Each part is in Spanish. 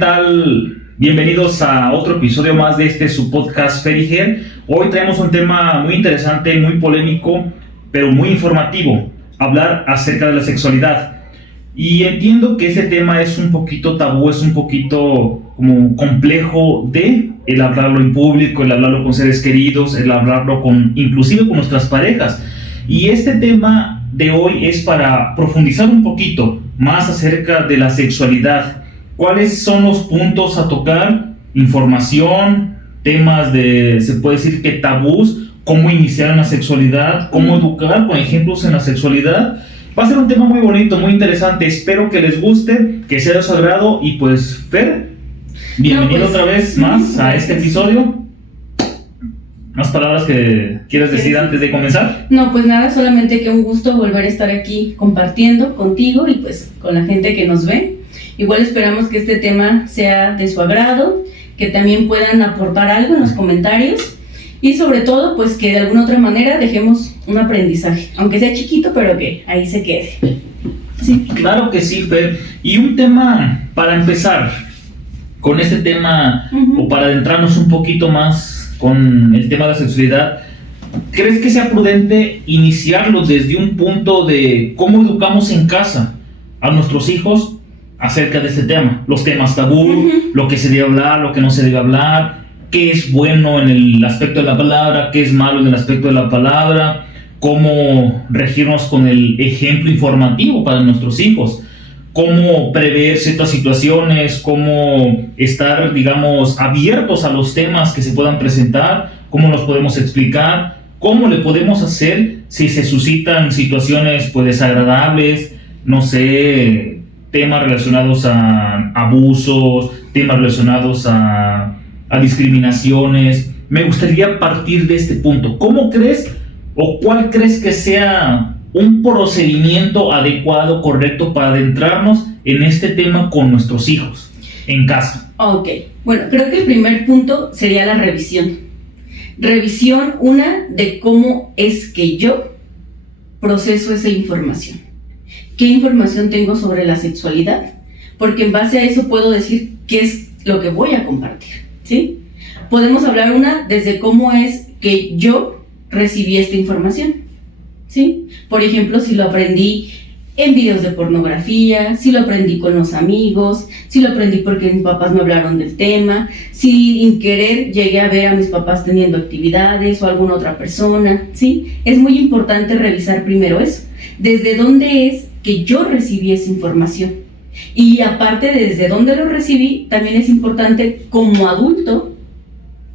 tal? Bienvenidos a otro episodio más de su podcast Feriger. Hoy traemos un tema muy interesante, muy polémico, pero muy informativo. Hablar acerca de la sexualidad. Y entiendo que ese tema es un poquito tabú, es un poquito como complejo de el hablarlo en público, el hablarlo con seres queridos, el hablarlo inclusive con nuestras parejas. Y este tema de hoy es para profundizar un poquito más acerca de la sexualidad. ¿Cuáles son los puntos a tocar? Información, temas se puede decir que tabús, cómo iniciar en la sexualidad, cómo educar con ejemplos en la sexualidad. Va a ser un tema muy bonito, muy interesante. Espero que les guste, que sea de su agrado. Y pues, Fer, bienvenido otra vez más a este episodio. ¿Más palabras que quieras decir antes de comenzar? No, pues nada, solamente que un gusto volver a estar aquí compartiendo contigo y pues con la gente que nos ve. Igual esperamos que este tema sea de su agrado, que también puedan aportar algo en los comentarios y sobre todo pues que de alguna otra manera dejemos un aprendizaje, aunque sea chiquito, pero que ahí se quede. Sí. Claro que sí, Fer. Y un tema para empezar con este tema, o para adentrarnos un poquito más con el tema de la sexualidad, ¿crees que sea prudente iniciarlo desde un punto de cómo educamos en casa a nuestros hijos acerca de este tema? Los temas tabú, lo que se debe hablar, lo que no se debe hablar, qué es bueno en el aspecto de la palabra, qué es malo en el aspecto de la palabra, cómo regirnos con el ejemplo informativo para nuestros hijos, cómo prever ciertas situaciones, cómo estar, digamos, abiertos a los temas que se puedan presentar, cómo los podemos explicar, cómo le podemos hacer si se suscitan situaciones pues desagradables, no sé, temas relacionados a abusos, temas relacionados a discriminaciones. Me gustaría partir de este punto. ¿Cómo crees o cuál crees que sea un procedimiento adecuado, correcto para adentrarnos en este tema con nuestros hijos en casa? Ok, bueno, creo que el primer punto sería la revisión. Revisión, de cómo es que yo proceso esa información. ¿Qué información tengo sobre la sexualidad? Porque en base a eso puedo decir qué es lo que voy a compartir, ¿sí? Podemos hablar desde cómo es que yo recibí esta información, ¿sí? Por ejemplo, si lo aprendí en videos de pornografía, si lo aprendí con los amigos, si lo aprendí porque mis papás me hablaron del tema, si sin querer llegué a ver a mis papás teniendo actividades o alguna otra persona, ¿sí? Es muy importante revisar primero eso. ¿Desde dónde es que yo recibí esa información? Y aparte de desde dónde lo recibí, también es importante como adulto,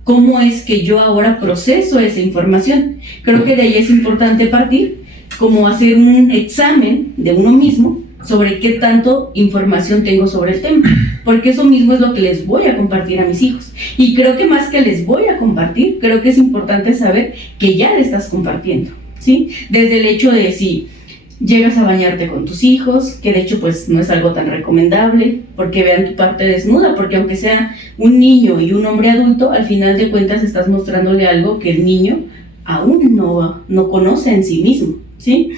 cómo es que yo ahora proceso esa información. Creo que de ahí es importante partir, como hacer un examen de uno mismo sobre qué tanto información tengo sobre el tema, porque eso mismo es lo que les voy a compartir a mis hijos. Y creo que más que les voy a compartir, creo que es importante saber que ya le estás compartiendo, ¿sí? Desde el hecho de si llegas a bañarte con tus hijos, que de hecho pues no es algo tan recomendable, porque vean tu parte desnuda, porque aunque sea un niño y un hombre adulto, al final de cuentas estás mostrándole algo que el niño aún no conoce en sí mismo, ¿sí?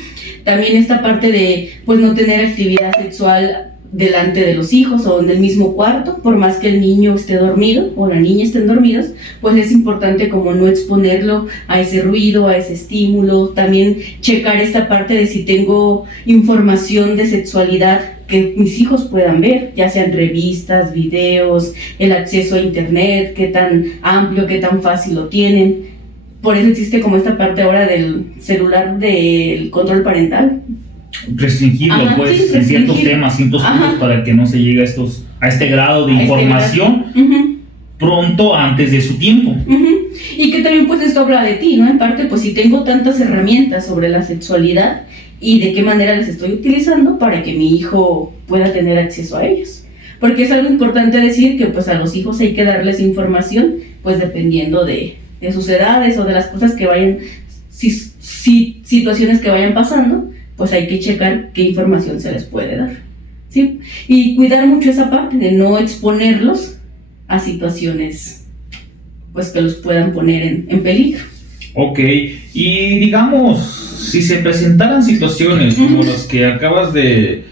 También esta parte de pues no tener actividad sexual delante de los hijos o en el mismo cuarto, por más que el niño esté dormido o la niña estén dormidos, pues es importante como no exponerlo a ese ruido, a ese estímulo. También checar esta parte de si tengo información de sexualidad que mis hijos puedan ver, ya sean revistas, videos, el acceso a internet, qué tan amplio, qué tan fácil lo tienen. Por eso existe como esta parte ahora del celular del control parental. Restringirlo, en ciertos temas, ciertos puntos, para que no se llegue a este grado de información pronto, antes de su tiempo. Y que también pues esto habla de ti, ¿no? En parte pues si tengo tantas herramientas sobre la sexualidad y de qué manera las estoy utilizando para que mi hijo pueda tener acceso a ellos. Porque es algo importante decir que pues a los hijos hay que darles información pues dependiendo de sus edades o de las cosas que vayan, situaciones que vayan pasando, pues hay que checar qué información se les puede dar, ¿sí? Y cuidar mucho esa parte de no exponerlos a situaciones pues que los puedan poner en peligro. Ok, y digamos, si se presentaran situaciones como las que acabas de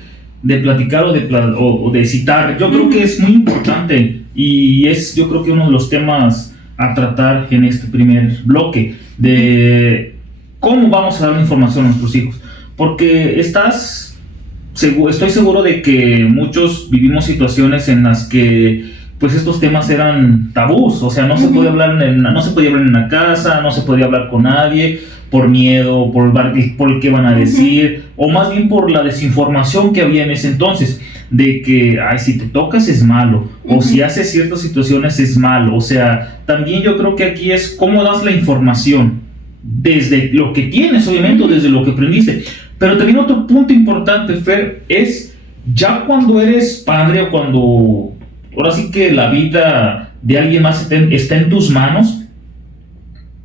de platicar o de citar. Yo creo que es muy importante y es, yo creo que uno de los temas a tratar en este primer bloque de cómo vamos a dar la información a nuestros hijos, porque estoy seguro de que muchos vivimos situaciones en las que pues estos temas eran tabús, o sea, no se podía hablar no se podía hablar en la casa, no se podía hablar con nadie por miedo, por qué van a decir, o más bien por la desinformación que había en ese entonces, de que, ay, si te tocas es malo, o si haces ciertas situaciones es malo. O sea, también yo creo que aquí es cómo das la información, desde lo que tienes, obviamente, o desde lo que aprendiste. Pero también otro punto importante, Fer, es ya cuando eres padre o cuando, ahora sí que la vida de alguien más está en tus manos,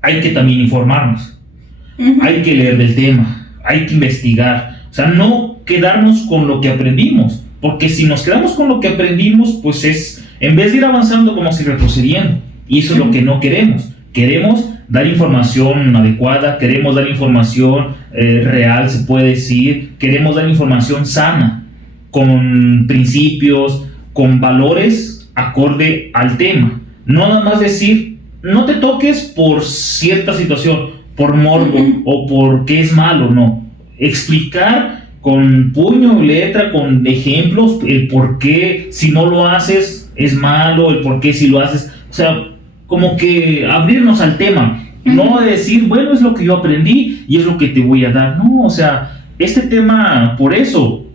hay que también informarnos. Hay que leer del tema, hay que investigar, o sea, no quedarnos con lo que aprendimos, porque si nos quedamos con lo que aprendimos, pues es, en vez de ir avanzando, como si retrocediendo, y eso es lo que no queremos. Queremos dar información adecuada, queremos dar información real, se puede decir, queremos dar información sana, con principios, con valores acorde al tema, no nada más decir, no te toques por cierta situación, por morbo o porque es malo, no. Explicar con puño y letra, con ejemplos, el por qué si no lo haces es malo, el por qué si lo haces, o sea, como que abrirnos al tema, no decir, bueno, es lo que yo aprendí y es lo que te voy a dar, no, o sea, este tema, por eso,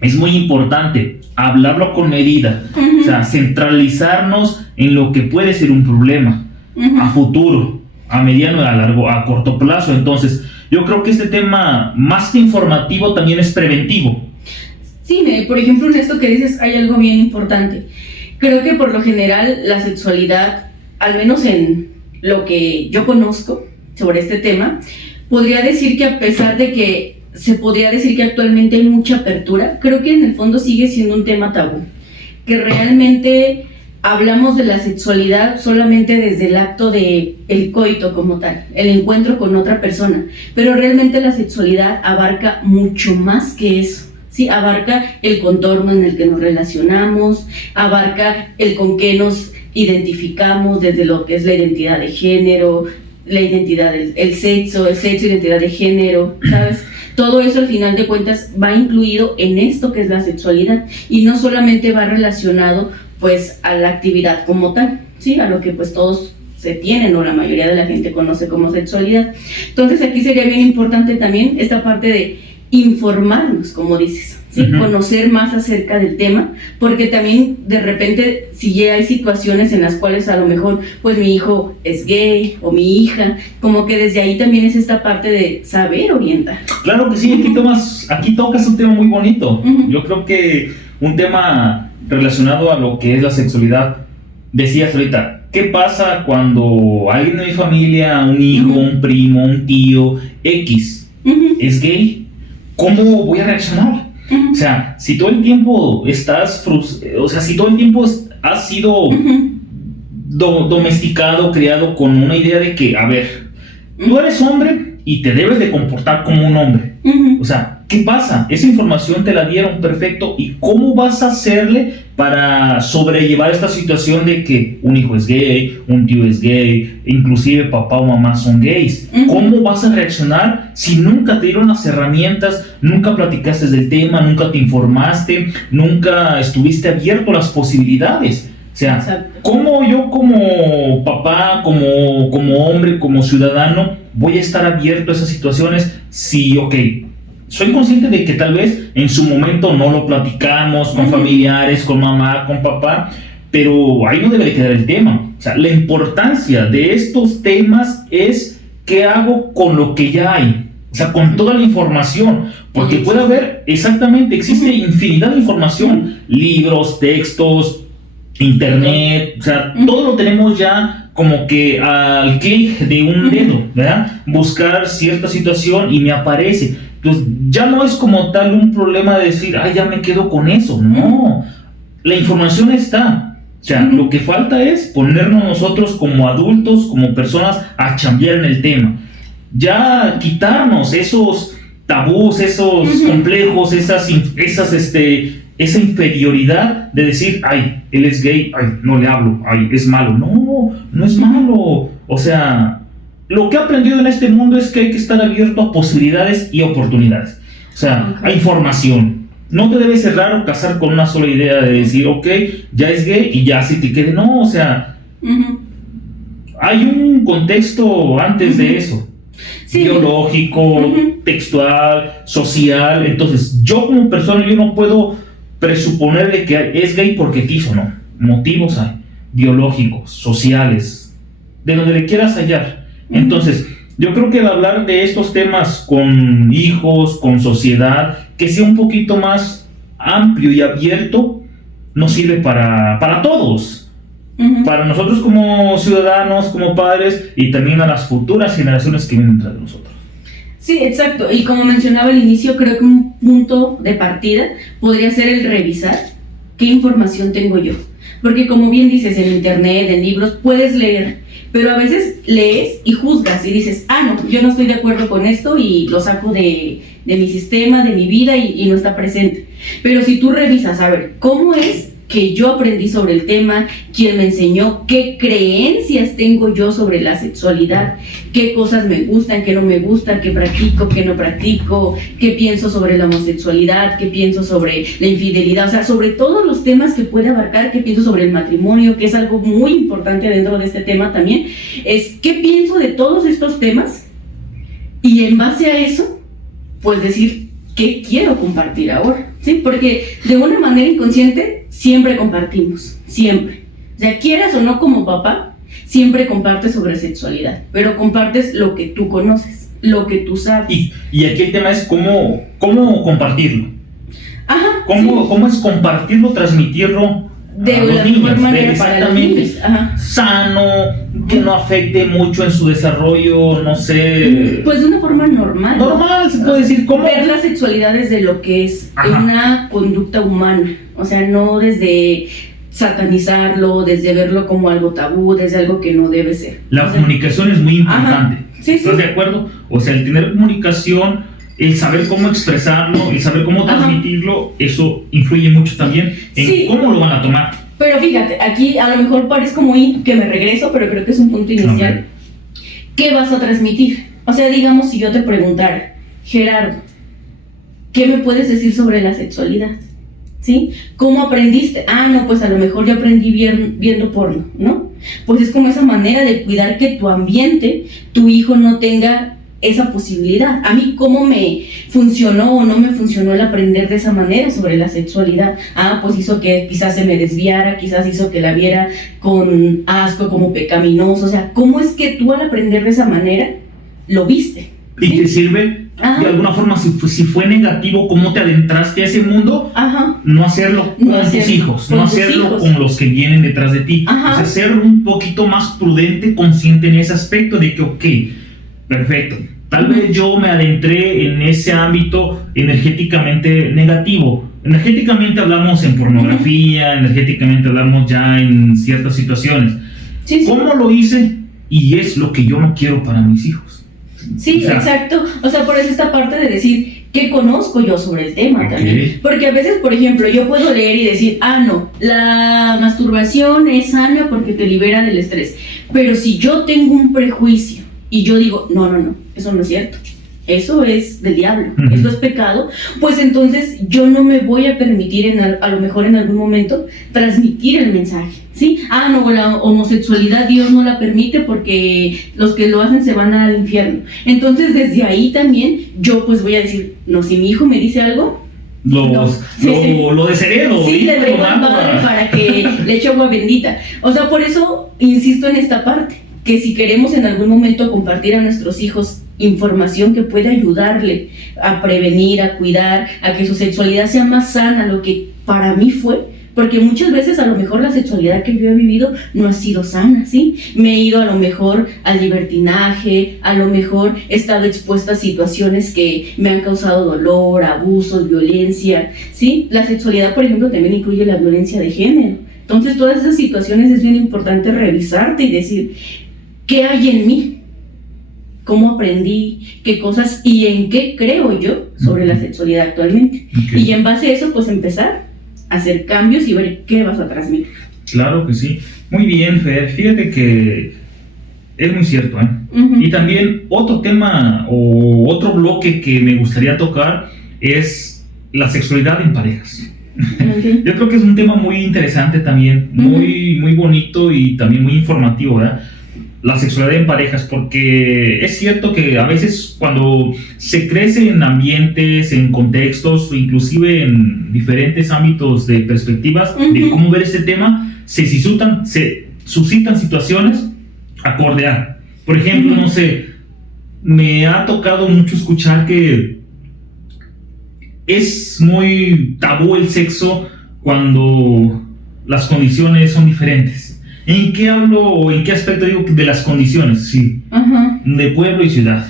es muy importante, hablarlo con medida, o sea, centralizarnos en lo que puede ser un problema a futuro, a mediano, a largo, a corto plazo. Entonces, yo creo que este tema, más que informativo, también es preventivo. Sí, por ejemplo, en esto que dices hay algo bien importante. Creo que por lo general la sexualidad, al menos en lo que yo conozco sobre este tema, podría decir que a pesar de que se podría decir que actualmente hay mucha apertura, creo que en el fondo sigue siendo un tema tabú, que realmente hablamos de la sexualidad solamente desde el acto de el coito como tal, el encuentro con otra persona, pero realmente la sexualidad abarca mucho más que eso. Sí, abarca el contorno en el que nos relacionamos, abarca el con qué nos identificamos desde lo que es la identidad de género, la identidad el sexo, identidad de género, ¿sabes? Todo eso al final de cuentas va incluido en esto que es la sexualidad y no solamente va relacionado pues a la actividad como tal, ¿sí? A lo que pues todos se tienen o la mayoría de la gente conoce como sexualidad. Entonces aquí sería bien importante también esta parte de informarnos, como dices, ¿sí? Conocer más acerca del tema, porque también de repente si ya hay situaciones en las cuales a lo mejor pues mi hijo es gay o mi hija, como que desde ahí también es esta parte de saber orientar. Claro que sí, aquí tocas un tema muy bonito. Yo creo que un tema relacionado a lo que es la sexualidad. Decías ahorita, ¿qué pasa cuando alguien de mi familia, un hijo, un primo, un tío, X, es gay? ¿Cómo voy a reaccionar? O sea, si todo el tiempo si todo el tiempo has sido domesticado, criado con una idea de que, a ver, tú eres hombre y te debes de comportar como un hombre. O sea, ¿qué pasa? Esa información te la dieron perfecto, ¿y cómo vas a hacerle para sobrellevar esta situación de que un hijo es gay, un tío es gay, inclusive papá o mamá son gays? ¿Cómo vas a reaccionar si nunca te dieron las herramientas, nunca platicaste del tema, nunca te informaste, nunca estuviste abierto a las posibilidades? O sea, exacto. ¿Cómo yo como papá, como hombre, como ciudadano, voy a estar abierto a esas situaciones si, soy consciente de que tal vez en su momento no lo platicamos con familiares, con mamá, con papá, pero ahí no debe de quedar el tema? O sea, la importancia de estos temas es qué hago con lo que ya hay. O sea, con toda la información, porque puede haber, exactamente, existe infinidad de información, libros, textos, internet, o sea, todo lo tenemos ya como que al clic de un dedo, ¿verdad? Buscar cierta situación y me aparece. Entonces, ya no es como tal un problema de decir, ya me quedo con eso. No, la información está. O sea, lo que falta es ponernos nosotros como adultos, como personas, a chambear en el tema. Ya quitarnos tabús, esos complejos, esa inferioridad de decir, ay, él es gay, ay, no le hablo, ay, es malo. No, no es malo. O sea, lo que he aprendido en este mundo es que hay que estar abierto a posibilidades y oportunidades. O sea, a información. No te debes cerrar o casar con una sola idea de decir, ok, ya es gay y ya así te quede. No, o sea, hay un contexto antes de eso. Sí. Biológico, textual, social. Entonces, yo como persona, yo no puedo presuponerle que es gay porque quiso, no. Motivos hay, biológicos, sociales, de donde le quieras hallar. Entonces, yo creo que al hablar de estos temas con hijos, con sociedad, que sea un poquito más amplio y abierto, nos sirve para todos. Para nosotros como ciudadanos, como padres, y también a las futuras generaciones que vienen tras de nosotros. Sí, exacto. Y como mencionaba al inicio, creo que un punto de partida podría ser el revisar qué información tengo yo. Porque como bien dices, en internet, en libros, puedes leer, pero a veces lees y juzgas y dices, no, yo no estoy de acuerdo con esto y lo saco de mi sistema, de mi vida y no está presente. Pero si tú revisas, a ver, ¿cómo es que yo aprendí sobre el tema? ¿Quién me enseñó? ¿Qué creencias tengo yo sobre la sexualidad? ¿Qué cosas me gustan, qué no me gustan? ¿Qué practico, qué no practico? ¿Qué pienso sobre la homosexualidad? ¿Qué pienso sobre la infidelidad? O sea, sobre todos los temas que puede abarcar. ¿Qué pienso sobre el matrimonio? Que es algo muy importante dentro de este tema también. Es qué pienso de todos estos temas y en base a eso, pues decir qué quiero compartir ahora, ¿sí? Porque de una manera inconsciente siempre compartimos, siempre. O sea, quieras o no como papá, siempre compartes sobre sexualidad, pero compartes lo que tú conoces, lo que tú sabes. Y aquí el tema es cómo compartirlo. Ajá. ¿Cómo es compartirlo, transmitirlo de a los la niños? mejor manera para los niños. Ajá. Sano, que no afecte mucho en su desarrollo, no sé. Pues de una forma normal. Normal, se puede decir. ¿Cómo? Ver la sexualidad desde lo que es Ajá. una conducta humana. O sea, no desde satanizarlo, desde verlo como algo tabú, desde algo que no debe ser. La comunicación es muy importante. Sí, ¿Estás de acuerdo? O sea, el tener comunicación, el saber cómo expresarlo, el saber cómo transmitirlo, eso influye mucho también en cómo lo van a tomar. Pero fíjate, aquí a lo mejor parezco muy que me regreso, pero creo que es un punto inicial. ¿Qué vas a transmitir? O sea, digamos, si yo te preguntara, Gerardo, ¿qué me puedes decir sobre la sexualidad? ¿Sí? ¿Cómo aprendiste? No, pues a lo mejor yo aprendí viendo porno, ¿no? Pues es como esa manera de cuidar que tu ambiente, tu hijo no tenga esa posibilidad. A mí, ¿cómo me funcionó o no me funcionó el aprender de esa manera sobre la sexualidad? Pues hizo que quizás se me desviara, quizás hizo que la viera con asco, como pecaminoso. O sea, ¿cómo es que tú al aprender de esa manera lo viste? ¿Y ¿sí? te sirve de alguna forma, si fue negativo, cómo te adentraste a ese mundo? No hacerlo con tus hijos, no hacerlo con los que vienen detrás de ti. O sea, ser un poquito más prudente, consciente en ese aspecto de que, ok, perfecto, tal vez yo me adentré en ese ámbito energéticamente negativo. Energéticamente hablamos en pornografía, energéticamente hablamos ya en ciertas situaciones. Sí. ¿Cómo lo hice? Y es lo que yo no quiero para mis hijos. Sí, o sea, exacto. O sea, por eso esta parte de decir qué conozco yo sobre el tema también. Porque a veces, por ejemplo, yo puedo leer y decir, no, la masturbación es sana porque te libera del estrés. Pero si yo tengo un prejuicio y yo digo, no, eso no es cierto, eso es del diablo, eso es pecado, pues entonces yo no me voy a permitir a lo mejor en algún momento transmitir el mensaje, ¿sí? No, la homosexualidad Dios no la permite porque los que lo hacen se van al infierno. Entonces desde ahí también yo pues voy a decir, no, si mi hijo me dice algo, lo desearé, le traigo al padre para que le eche agua bendita. O sea, por eso insisto en esta parte, que si queremos en algún momento compartir a nuestros hijos información que pueda ayudarle a prevenir, a cuidar, a que su sexualidad sea más sana, lo que para mí fue, porque muchas veces a lo mejor la sexualidad que yo he vivido no ha sido sana, ¿sí? Me he ido a lo mejor al libertinaje, a lo mejor he estado expuesta a situaciones que me han causado dolor, abusos, violencia, ¿sí? La sexualidad, por ejemplo, también incluye la violencia de género. Entonces, todas esas situaciones es bien importante revisarte y decir, ¿qué hay en mí? cómo aprendí, qué cosas y en qué creo yo sobre la sexualidad actualmente. Okay. Y en base a eso, pues empezar a hacer cambios y ver qué vas a transmitir. Claro que sí. Muy bien, Fer. Fíjate que es muy cierto, ¿eh? Y también otro tema o otro bloque que me gustaría tocar es la sexualidad en parejas. Yo creo que es un tema muy interesante también, muy bonito y también muy informativo, ¿verdad? La sexualidad en parejas, porque es cierto que a veces cuando se crece en ambientes, en contextos, o inclusive en diferentes ámbitos de perspectivas de cómo ver este tema, se suscitan situaciones acorde a. Por ejemplo, no sé, me ha tocado mucho escuchar que es muy tabú el sexo cuando las condiciones son diferentes. ¿En qué hablo o en qué aspecto digo de las condiciones? Sí. De pueblo y ciudad.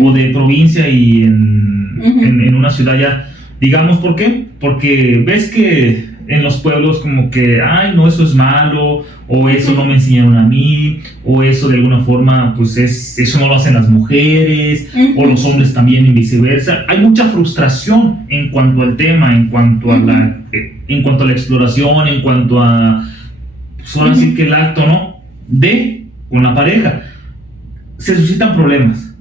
O de provincia y en una ciudad ya. Digamos, ¿por qué? Porque ves que en los pueblos como que, ay, no, eso es malo, o eso no me enseñaron a mí, o eso de alguna forma, pues eso no lo hacen las mujeres, o los hombres también y viceversa. Hay mucha frustración en cuanto al tema, en cuanto a la exploración, en cuanto a, pues ahora sí que el acto, ¿no? Con la pareja. Se suscitan problemas,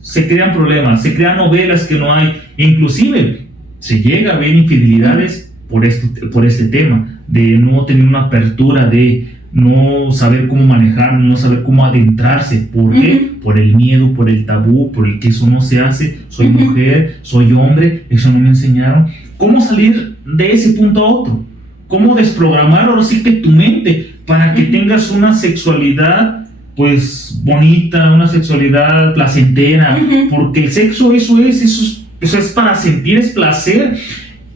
se crean problemas, se crean novelas que no hay, e inclusive se llega a ver infidelidades por este tema, de no tener una apertura, de no saber cómo manejar, no saber cómo adentrarse. ¿Por qué? Por el miedo, por el tabú, por el que eso no se hace. Soy mujer, soy hombre, eso no me enseñaron. ¿Cómo salir de ese punto a otro? ¿Cómo desprogramar ahora sí que tu mente para que tengas una sexualidad pues bonita, una sexualidad placentera? Porque el sexo eso es para sentir, es placer.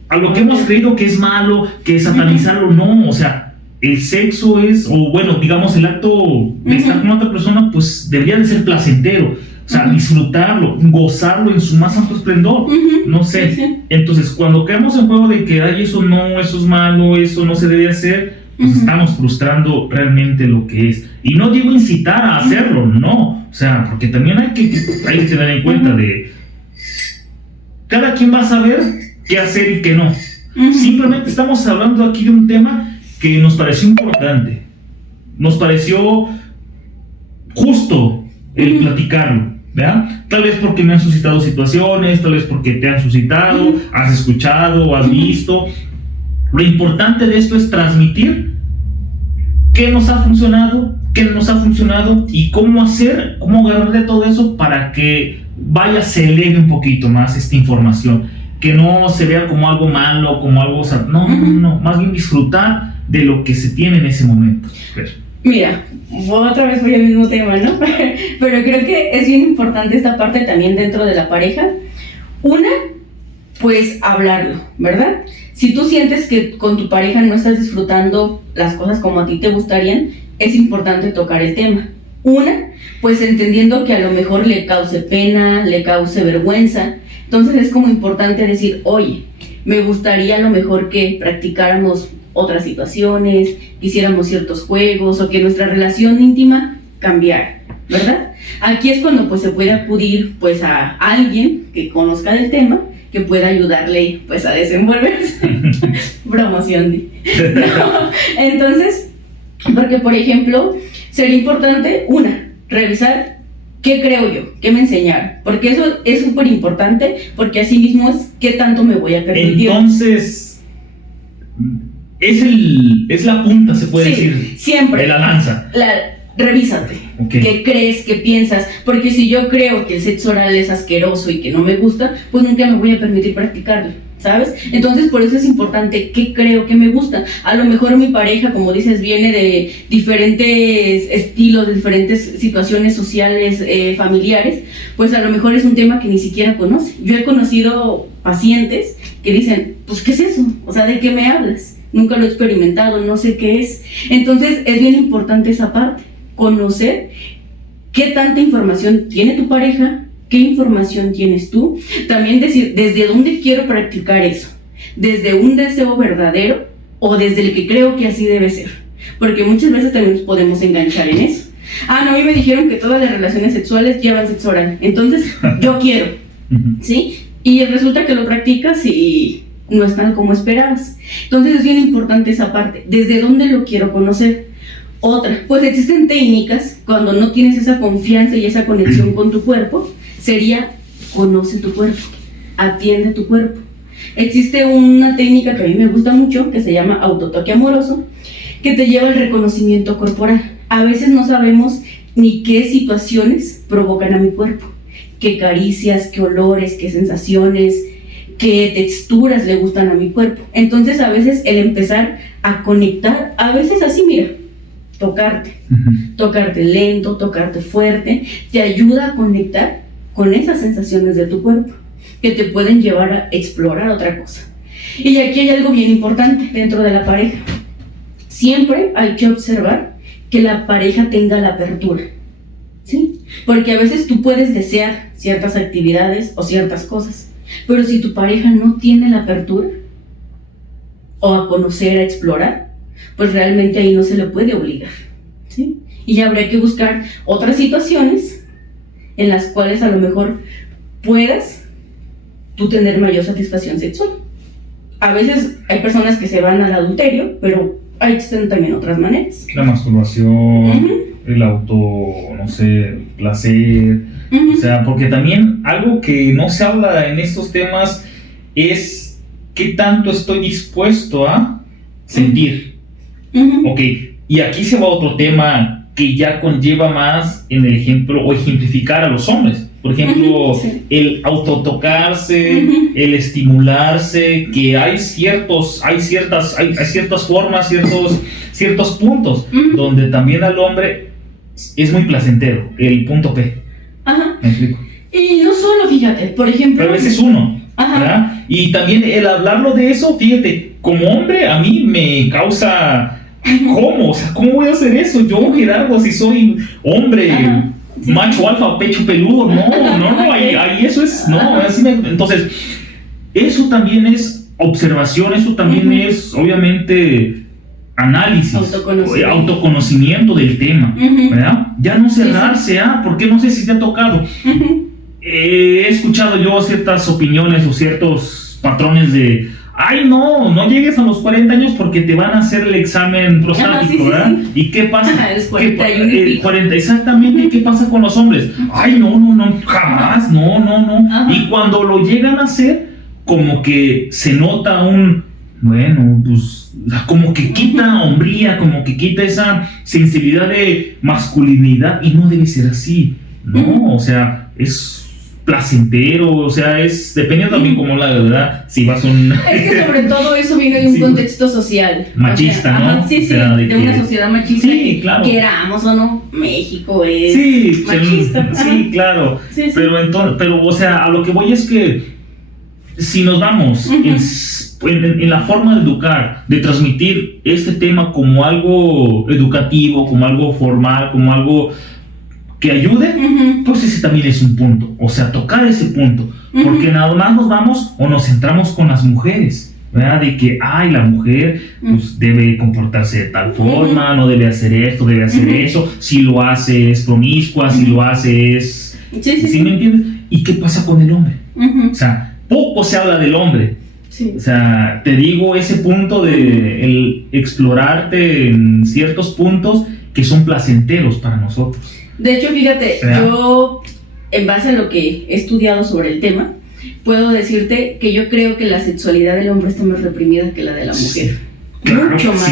A lo que hemos creído que es malo, que es satanizarlo, no, o sea, el sexo es, o bueno, digamos, el acto de estar con otra persona, pues debería de ser placentero, o sea, disfrutarlo, gozarlo en su más alto esplendor, no sé. Sí. Entonces, cuando quedamos en juego de que, ay, eso no, eso es malo, eso no se debe hacer, pues estamos frustrando realmente lo que es. Y no digo incitar a hacerlo, no, o sea, porque también hay que tener en cuenta de, cada quien va a saber qué hacer y qué no. Simplemente estamos hablando aquí de un tema que nos pareció importante, nos pareció justo el platicarlo, ¿verdad? Tal vez porque me han suscitado situaciones, tal vez porque te han suscitado, has escuchado, has visto. Lo importante de esto es transmitir qué nos ha funcionado, qué no nos ha funcionado y cómo agarrar de todo eso para que se eleve un poquito más esta información. Que no se vea como algo malo, como algo... No, más bien disfrutar de lo que se tiene en ese momento. Mira, otra vez voy al mismo tema, ¿no? Pero creo que es bien importante esta parte también dentro de la pareja. Una, pues hablarlo, ¿verdad? Si tú sientes que con tu pareja no estás disfrutando las cosas como a ti te gustarían, es importante tocar el tema. Una, pues entendiendo que a lo mejor le cause pena, le cause vergüenza. Entonces es como importante decir, oye, me gustaría a lo mejor que practicáramos otras situaciones, hiciéramos ciertos juegos o que nuestra relación íntima cambiara, ¿verdad? Aquí es cuando pues se puede acudir pues a alguien que conozca del tema, que pueda ayudarle pues a desenvolverse. Promoción. No. Entonces, porque por ejemplo, sería importante, revisar ¿qué creo yo? ¿Qué me enseñaron? Porque eso es súper importante, porque así mismo es qué tanto me voy a permitir. Entonces, es la punta, se puede decir, siempre. De la lanza. Revísate. Okay. ¿Qué crees? ¿Qué piensas? Porque si yo creo que el sexo oral es asqueroso y que no me gusta, pues nunca me voy a permitir practicarlo, ¿sabes? Entonces por eso es importante qué creo, qué me gusta. A lo mejor mi pareja, como dices, viene de diferentes estilos, de diferentes situaciones sociales, familiares, pues a lo mejor es un tema que ni siquiera conoce. Yo he conocido pacientes que dicen, pues ¿qué es eso? O sea, ¿de qué me hablas? Nunca lo he experimentado, no sé qué es. Entonces es bien importante esa parte, conocer qué tanta información tiene tu pareja, qué información tienes tú, también decir desde dónde quiero practicar eso, desde un deseo verdadero o desde el que creo que así debe ser, porque muchas veces también nos podemos enganchar en eso. No, a mí me dijeron que todas las relaciones sexuales llevan sexo oral, entonces yo quiero, ¿sí? Y resulta que lo practicas y no es tan como esperabas. Entonces es bien importante esa parte. ¿Desde dónde lo quiero conocer? Otra, pues existen técnicas cuando no tienes esa confianza y esa conexión con tu cuerpo, sería conoce tu cuerpo, atiende tu cuerpo. Existe una técnica que a mí me gusta mucho que se llama autotoque amoroso, que te lleva al reconocimiento corporal. A veces no sabemos ni qué situaciones provocan a mi cuerpo, qué caricias, qué olores, qué sensaciones, qué texturas le gustan a mi cuerpo. Entonces a veces el empezar a conectar, a veces así, mira, tocarte lento, tocarte fuerte, te ayuda a conectar con esas sensaciones de tu cuerpo que te pueden llevar a explorar otra cosa. Y aquí hay algo bien importante dentro de la pareja. Siempre hay que observar que la pareja tenga la apertura, ¿sí? Porque a veces tú puedes desear ciertas actividades o ciertas cosas, pero si tu pareja no tiene la apertura o a conocer, a explorar, pues realmente ahí no se le puede obligar, ¿sí? Y ya habría que buscar otras situaciones en las cuales a lo mejor puedas tú tener mayor satisfacción sexual. A veces hay personas que se van al adulterio, pero existen también otras maneras. La masturbación, el no sé, placer. O sea, porque también algo que no se habla en estos temas es qué tanto estoy dispuesto a sentir. Ok, y aquí se va otro tema que ya conlleva más en el ejemplo o ejemplificar a los hombres. Por ejemplo, el autotocarse, el estimularse, que hay ciertas formas, ciertos puntos donde también al hombre es muy placentero, el punto P. ¿Me explico? Y no solo, fíjate, por ejemplo... Pero ese es uno, ¿verdad? Y también el hablarlo de eso, fíjate, como hombre a mí me causa... ¿Cómo? O sea, ¿cómo voy a hacer eso? Yo, Gerardo, si soy hombre... macho alfa, pecho peludo, no, ahí eso es, entonces, eso también es observación, eso también es, obviamente, análisis, autoconocimiento del tema, ¿verdad? Ya no cerrarse, porque no sé si te ha tocado, he escuchado yo ciertas opiniones o ciertos patrones de, no llegues a los 40 años porque te van a hacer el examen prostático, ¿verdad? ¿Y qué pasa? Es 41 y pico. 40, exactamente, ¿qué pasa con los hombres? No, jamás, no. Y cuando lo llegan a hacer, como que se nota pues, como que quita hombría, como que quita esa sensibilidad de masculinidad, y no debe ser así, ¿no? O sea, es placentero, o sea, depende también como la verdad, si vas Es que sobre todo eso viene de un contexto social. Machista, ¿no? Sí, de una sociedad machista. Sí, claro. Queramos o no, México es machista. Sí, claro. Pero, o sea, a lo que voy es que si nos vamos en la forma de educar, de transmitir este tema como algo educativo, como algo formal, como algo que ayude, pues ese también es un punto, o sea, tocar ese punto, porque nada más nos vamos o nos centramos con las mujeres, ¿verdad? De que, la mujer pues debe comportarse de tal forma, no debe hacer esto, debe hacer eso, si lo hace es promiscua, si lo hace es... ¿Sí me entiendes? ¿Y qué pasa con el hombre? O sea, poco se habla del hombre. O sea, te digo ese punto de el explorarte en ciertos puntos que son placenteros para nosotros. De hecho, fíjate, yo, en base a lo que he estudiado sobre el tema, puedo decirte que yo creo que la sexualidad del hombre está más reprimida que la de la mujer. Claro, mucho más.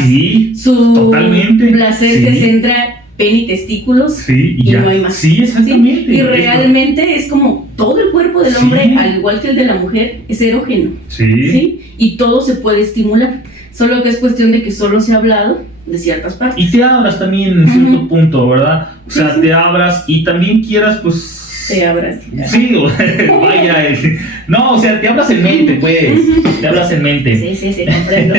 Su totalmente, placer se centra pene y testículos y no hay más. Sí, exactamente. Y realmente es como todo el cuerpo del hombre, al igual que el de la mujer, es erógeno. ¿Sí? Y todo se puede estimular. Solo que es cuestión de que solo se ha hablado de ciertas partes. Y te abras también en cierto punto, ¿verdad? O sea, te abras y también quieras, pues... Te abras. Sí, vaya. No, o sea, te abras en mente, pues. Te abras en mente. Sí, comprendo.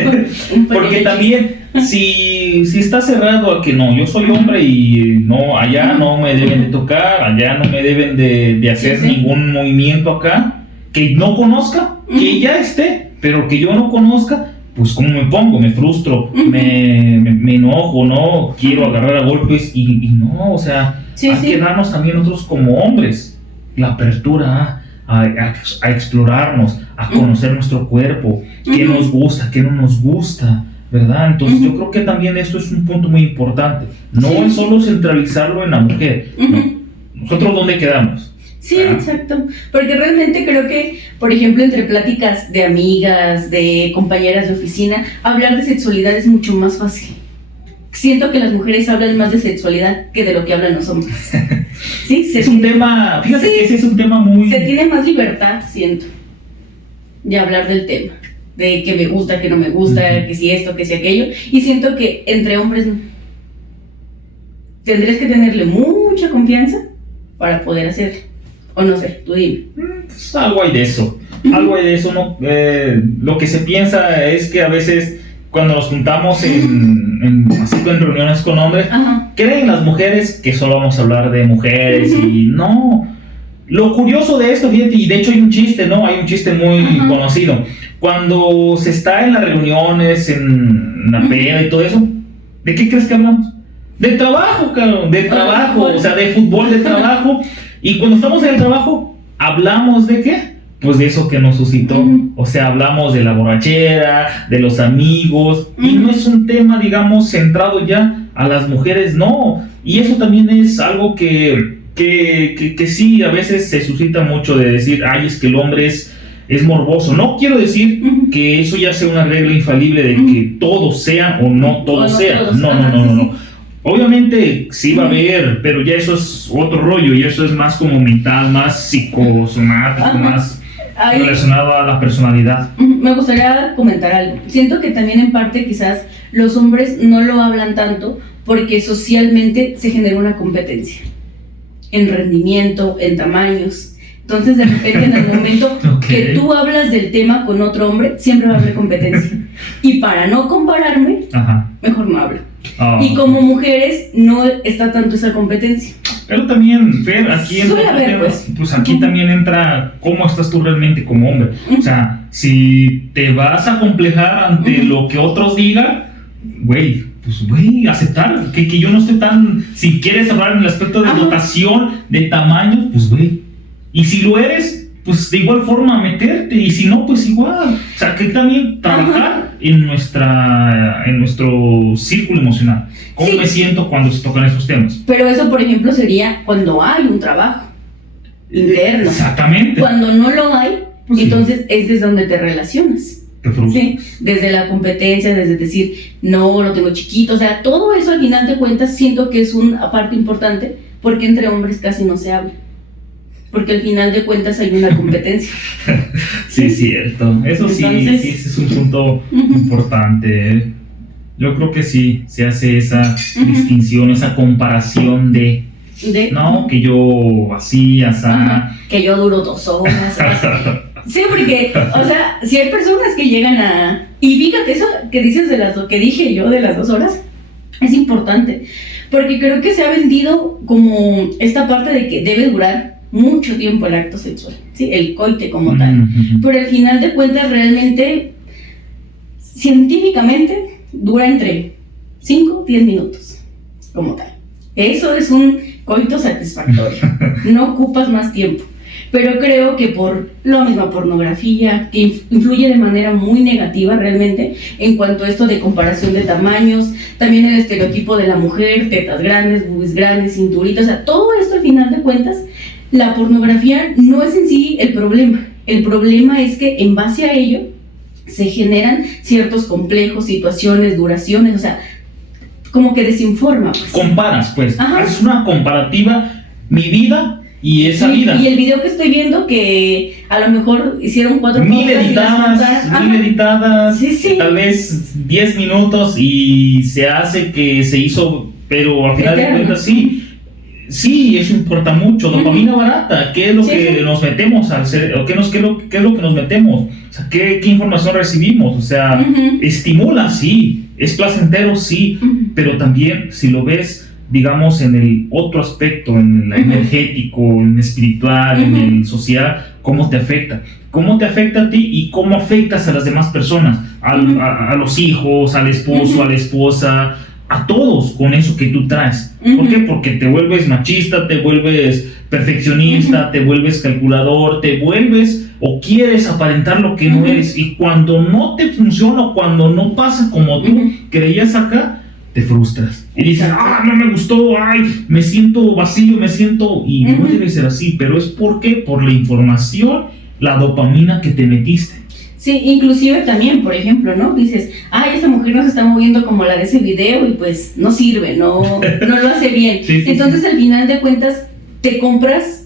Porque también, si estás cerrado a que no, yo soy hombre y no, allá no me deben de tocar, allá no me deben de hacer ningún movimiento acá, que no conozca, que ya esté, pero que yo no conozca, pues ¿cómo me pongo? Me frustro, me enojo, ¿no? Quiero agarrar a golpes y no, o sea, hay que darnos también nosotros como hombres la apertura a explorarnos, a conocer nuestro cuerpo, qué nos gusta, qué no nos gusta, ¿verdad? Entonces yo creo que también esto es un punto muy importante. No es solo centralizarlo en la mujer, no. Nosotros ¿dónde quedamos? Sí, exacto, porque realmente creo que, por ejemplo, entre pláticas de amigas, de compañeras de oficina, hablar de sexualidad es mucho más fácil. Siento que las mujeres hablan más de sexualidad que de lo que hablan los hombres. Sí, es un tema, fíjate que ese es un tema muy... Se tiene más libertad, siento, de hablar del tema, de que me gusta, que no me gusta, que si esto, que si aquello, y siento que entre hombres no. Tendrías que tenerle mucha confianza para poder hacerlo. O no sé, tú dime. Pues algo hay de eso, ¿no? Lo que se piensa es que a veces cuando nos juntamos así en reuniones con hombres, creen las mujeres que solo vamos a hablar de mujeres y no. Lo curioso de esto, fíjate, y de hecho hay un chiste, ¿no? Hay un chiste muy conocido. Cuando se está en las reuniones, en la peda y todo eso, ¿de qué crees que hablamos? De trabajo, cabrón, de trabajo, o sea, de fútbol, de trabajo. Y cuando estamos en el trabajo, ¿hablamos de qué? Pues de eso que nos suscitó. O sea, hablamos de la borrachera, de los amigos. Y no es un tema, digamos, centrado ya a las mujeres, no. Y eso también es algo que sí, a veces se suscita mucho de decir, ay, es que el hombre es morboso. No quiero decir que eso ya sea una regla infalible de que todos sean o no todos sean. No. Obviamente sí va a haber, pero ya eso es otro rollo y eso es más como mental, más psicosomático, más relacionado a la personalidad. Me gustaría comentar algo. Siento que también en parte quizás los hombres no lo hablan tanto porque socialmente se genera una competencia en rendimiento, en tamaños. Entonces de repente en el momento que tú hablas del tema con otro hombre, siempre va a haber competencia. Y para no compararme, mejor no hablo. Y como mujeres no está tanto esa competencia. Pero también, Fer, aquí aquí también entra cómo estás tú realmente como hombre. O sea, si te vas a complejar ante lo que otros digan, aceptar que yo no estoy tan... Si quieres hablar en el aspecto de dotación, de tamaño, y si lo eres, pues de igual forma meterte, y si no, pues igual. O sea, que también trabajar en nuestro círculo emocional. ¿Cómo me siento cuando se tocan esos temas? Pero eso, por ejemplo, sería cuando hay un trabajo interno. Exactamente. Cuando no lo hay, entonces es desde donde te relacionas. Sí, desde la competencia, desde decir, no, lo tengo chiquito. O sea, todo eso al final de cuentas siento que es una parte importante porque entre hombres casi no se habla. Porque al final de cuentas hay una competencia. Sí, es cierto. Eso entonces, sí, ese es un punto importante. Yo creo que sí, se hace esa distinción, esa comparación de no, que yo así, asá. Que yo duro 2 horas. Sí, porque, o sea, si hay personas que llegan a... Y fíjate, eso que dices que dije yo de las 2 horas, es importante. Porque creo que se ha vendido como esta parte de que debe durar mucho tiempo el acto sexual, ¿sí? El coite como tal. Pero al final de cuentas realmente, científicamente, dura entre 5 y 10 minutos como tal. Eso es un coito satisfactorio. No ocupas más tiempo. Pero creo que por la misma pornografía, que influye de manera muy negativa realmente en cuanto a esto de comparación de tamaños, también el estereotipo de la mujer, tetas grandes, boobies grandes, cinturitas, o sea, todo esto al final de cuentas, la pornografía no es en sí el problema. El problema es que en base a ello se generan ciertos complejos, situaciones, duraciones, o sea, como que desinforma. Pues. Comparas, pues, haces una comparativa, mi vida y esa vida. Y el video que estoy viendo, que a lo mejor hicieron 4 mil editadas, tal vez 10 minutos y se hace que se hizo, pero al final de cuentas sí, eso importa mucho. Dopamina barata, ¿qué es lo que nos metemos al ser? ¿O qué es lo que nos metemos? O sea, ¿qué información recibimos? O sea, estimula, sí, es placentero, sí, pero también si lo ves, digamos, en el otro aspecto, en el energético, en el espiritual, en el social, ¿cómo te afecta? cómo te afecta a ti y cómo afectas a las demás personas, a los hijos, al esposo, a la esposa, a todos con eso que tú traes. ¿Por qué? Porque te vuelves machista, te vuelves perfeccionista, te vuelves calculador, te vuelves o quieres aparentar lo que no eres, y cuando no te funciona o cuando no pasa como tú creías acá, te frustras y dices, no me gustó, ay, me siento vacío, y no debe ser así, pero es porque por la información, la dopamina que te metiste. Sí, inclusive también, por ejemplo, ¿no? Dices, ay, esa mujer no se está moviendo como la de ese video y pues no sirve, no lo hace bien. Sí, entonces, al final de cuentas, te compras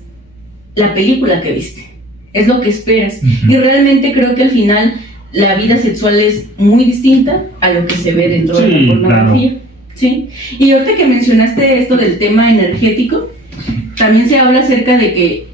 la película que viste, es lo que esperas. Y realmente creo que al final la vida sexual es muy distinta a lo que se ve dentro de la pornografía. Claro. ¿Sí? Y ahorita que mencionaste esto del tema energético, también se habla acerca de que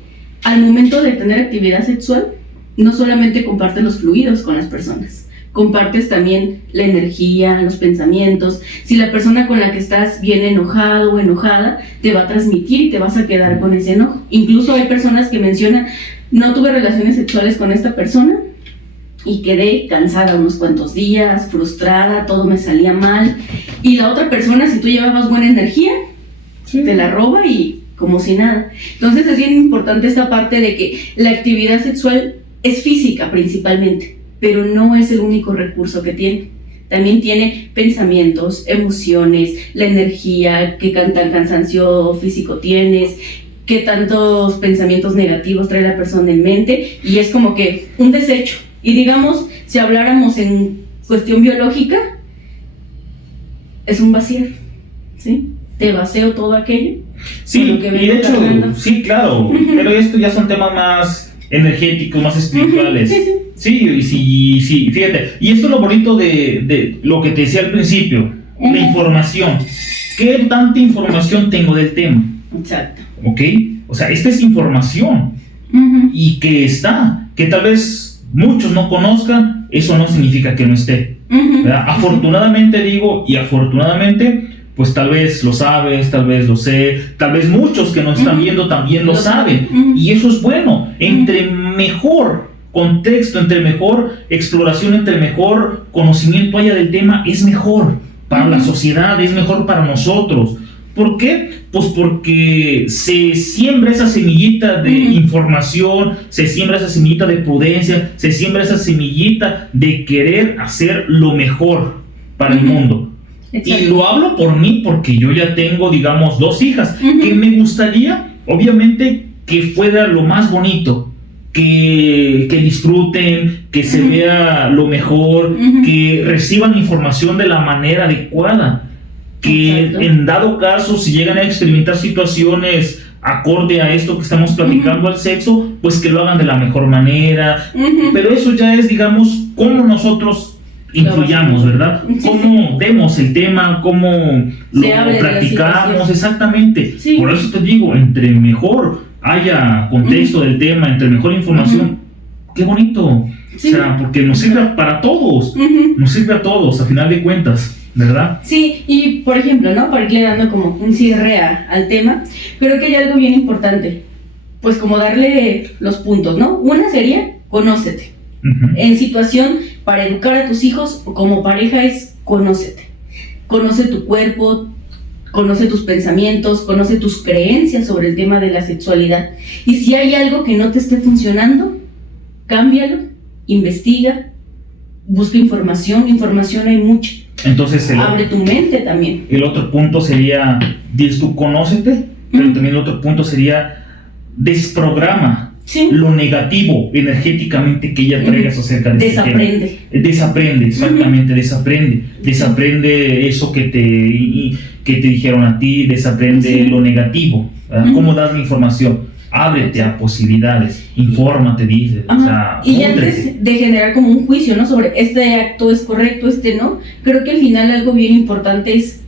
al momento de tener actividad sexual, no solamente compartes los fluidos con las personas, compartes también la energía, los pensamientos. Si la persona con la que estás viene enojado o enojada, te va a transmitir y te vas a quedar con ese enojo. Incluso hay personas que mencionan, no tuve relaciones sexuales con esta persona y quedé cansada unos cuantos días, frustrada, todo me salía mal. Y la otra persona, si tú llevabas buena energía, te la roba y como si nada. Entonces es bien importante esta parte de que la actividad sexual es física principalmente, pero no es el único recurso que tiene. También tiene pensamientos, emociones, la energía, qué tan cansancio físico tienes, qué tantos pensamientos negativos trae la persona en mente, y es como que un desecho. Y digamos, si habláramos en cuestión biológica, es un vaciar, ¿sí? Te vacío todo aquello. Sí, y de hecho, sí, claro, pero esto ya son temas más energéticos, más espirituales. Sí, fíjate. Y esto es lo bonito de lo que te decía al principio, la información. ¿Qué tanta información tengo del tema? Exacto. ¿Ok? O sea, esta es información. Y que tal vez muchos no conozcan, eso no significa que no esté. Afortunadamente digo, y afortunadamente, pues tal vez lo sabes, tal vez lo sé, tal vez muchos que nos están viendo también lo saben. Y eso es bueno. Entre mejor contexto, entre mejor exploración, entre mejor conocimiento haya del tema, es mejor para la sociedad, es mejor para nosotros. ¿Por qué? Pues porque se siembra esa semillita de información, se siembra esa semillita de prudencia, se siembra esa semillita de querer hacer lo mejor para el mundo. Exacto. Y lo hablo por mí porque yo ya tengo, digamos, 2 hijas, que me gustaría, obviamente, que fuera lo más bonito, que disfruten, que se vea lo mejor, que reciban información de la manera adecuada, que exacto, en dado caso, si llegan a experimentar situaciones acorde a esto que estamos platicando al sexo, pues que lo hagan de la mejor manera. Pero eso ya es, digamos, cómo nosotros influyamos, ¿verdad? Cómo demos el tema, cómo lo practicamos, exactamente. Por eso te digo, entre mejor haya contexto del tema, entre mejor información, qué bonito. O sea, porque nos sirve para todos, nos sirve a todos, a final de cuentas, ¿verdad? Sí, y por ejemplo, ¿no? Para irle dando como un cierre al tema, creo que hay algo bien importante, pues como darle los puntos, ¿no? Una sería, conócete. En situación para educar a tus hijos o como pareja es conócete. Conoce tu cuerpo, conoce tus pensamientos, conoce tus creencias sobre el tema de la sexualidad. Y si hay algo que no te esté funcionando, cámbialo, investiga, busca información hay mucha. Entonces abre tu mente también. El otro punto sería, dices tú, conócete, pero también el otro punto sería desprograma lo negativo energéticamente que ella traigas acerca de ese tema. Desaprende, exactamente, desaprende eso que te dijeron a ti, desaprende lo negativo, cómo das la información. Ábrete a posibilidades, infórmate, dice. O sea, y antes de generar como un juicio, ¿no? Sobre este acto es correcto, este no, creo que al final algo bien importante es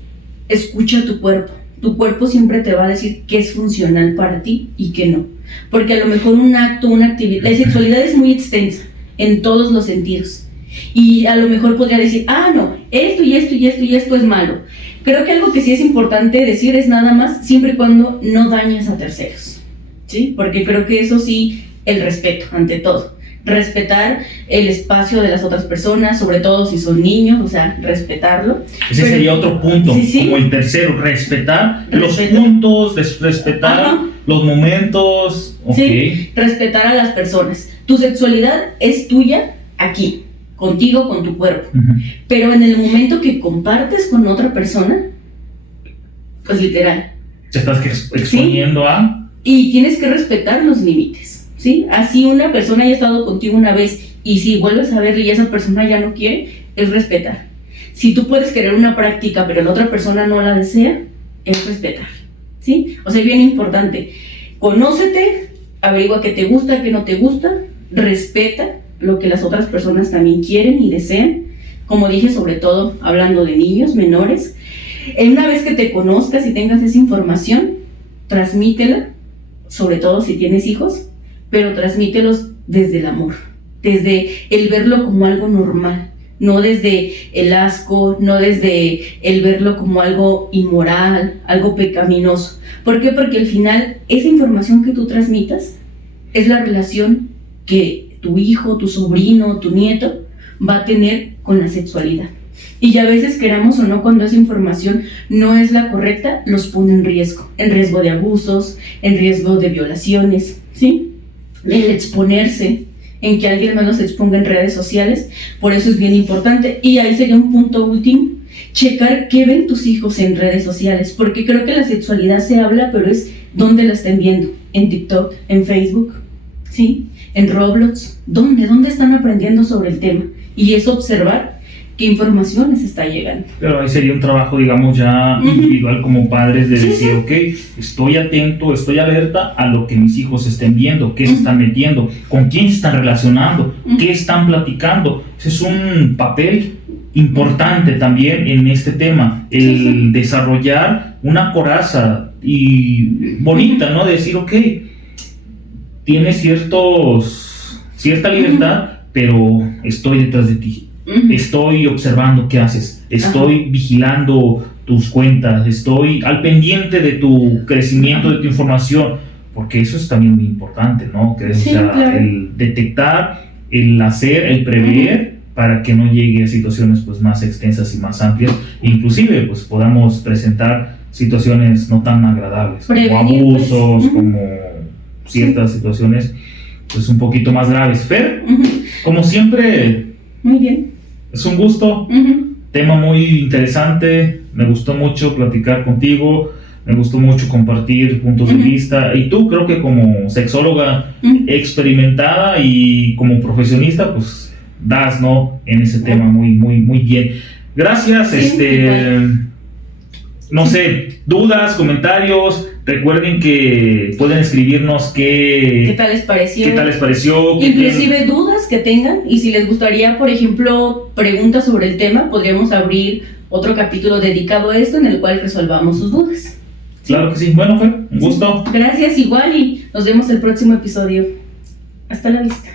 escucha tu cuerpo. Tu cuerpo siempre te va a decir qué es funcional para ti y qué no. Porque a lo mejor un acto, una actividad, la sexualidad es muy extensa en todos los sentidos. Y a lo mejor podría decir, no, esto y esto y esto y esto es malo. Creo que algo que sí es importante decir es nada más siempre y cuando no dañes a terceros. ¿Sí? Porque creo que eso sí, el respeto ante todo. respetar el espacio de las otras personas, sobre todo si son niños, o sea, respetarlo. Ese sería otro punto, como el tercero, respetar los puntos, respetar los momentos. Sí, respetar a las personas. Tu sexualidad es tuya aquí, contigo, con tu cuerpo. Pero en el momento que compartes con otra persona, pues literal, te estás exponiendo a... Y tienes que respetar los límites, ¿sí? Así una persona haya estado contigo una vez y si vuelves a verle y esa persona ya no quiere, es respetar. Si tú puedes querer una práctica pero la otra persona no la desea, es respetar, ¿sí? O sea, es bien importante. Conócete, averigua qué te gusta, qué no te gusta, respeta lo que las otras personas también quieren y desean. Como dije, sobre todo hablando de niños, menores. Una vez que te conozcas y tengas esa información, transmítela, sobre todo si tienes hijos, pero transmítelos desde el amor, desde el verlo como algo normal, no desde el asco, no desde el verlo como algo inmoral, algo pecaminoso. ¿Por qué? Porque al final esa información que tú transmitas es la relación que tu hijo, tu sobrino, tu nieto va a tener con la sexualidad. Y a veces, queramos o no, cuando esa información no es la correcta, los pone en riesgo de abusos, en riesgo de violaciones, ¿sí? El exponerse, en que alguien más los exponga en redes sociales, por eso es bien importante. Y ahí sería un punto último, checar qué ven tus hijos en redes sociales, porque creo que la sexualidad se habla, pero es dónde la estén viendo, en TikTok, en Facebook, ¿sí? En Roblox, ¿dónde están aprendiendo sobre el tema? Y es observar qué información les está llegando. Pero ahí sería un trabajo, digamos, ya individual como padres de decir, ok, estoy atento, estoy alerta a lo que mis hijos estén viendo, qué se están metiendo, con quién se están relacionando, qué están platicando. Ese es un papel importante también en este tema, el desarrollar una coraza y bonita, ¿no? Decir, ok, tienes cierta libertad, pero estoy detrás de ti. Estoy observando qué haces, estoy vigilando tus cuentas, estoy al pendiente de tu crecimiento, de tu información, porque eso es también muy importante, ¿no? Que, claro. El detectar, el hacer, el prever, para que no llegue a situaciones pues más extensas y más amplias, e inclusive pues podamos presentar situaciones no tan agradables, como abusos, como ciertas situaciones pues un poquito más graves. Fer, como siempre, muy bien. Es un gusto, tema muy interesante, me gustó mucho platicar contigo, me gustó mucho compartir puntos de vista, y tú creo que como sexóloga experimentada y como profesionista, pues das, ¿no? En ese tema muy bien. Gracias, no sé, dudas, comentarios, recuerden que pueden escribirnos qué tal les pareció, inclusive dudas que tengan, y si les gustaría, por ejemplo, preguntas sobre el tema, podríamos abrir otro capítulo dedicado a esto en el cual resolvamos sus dudas. Claro que sí. Bueno, Fer, un gusto. Gracias, igual, y nos vemos el próximo episodio. Hasta la vista.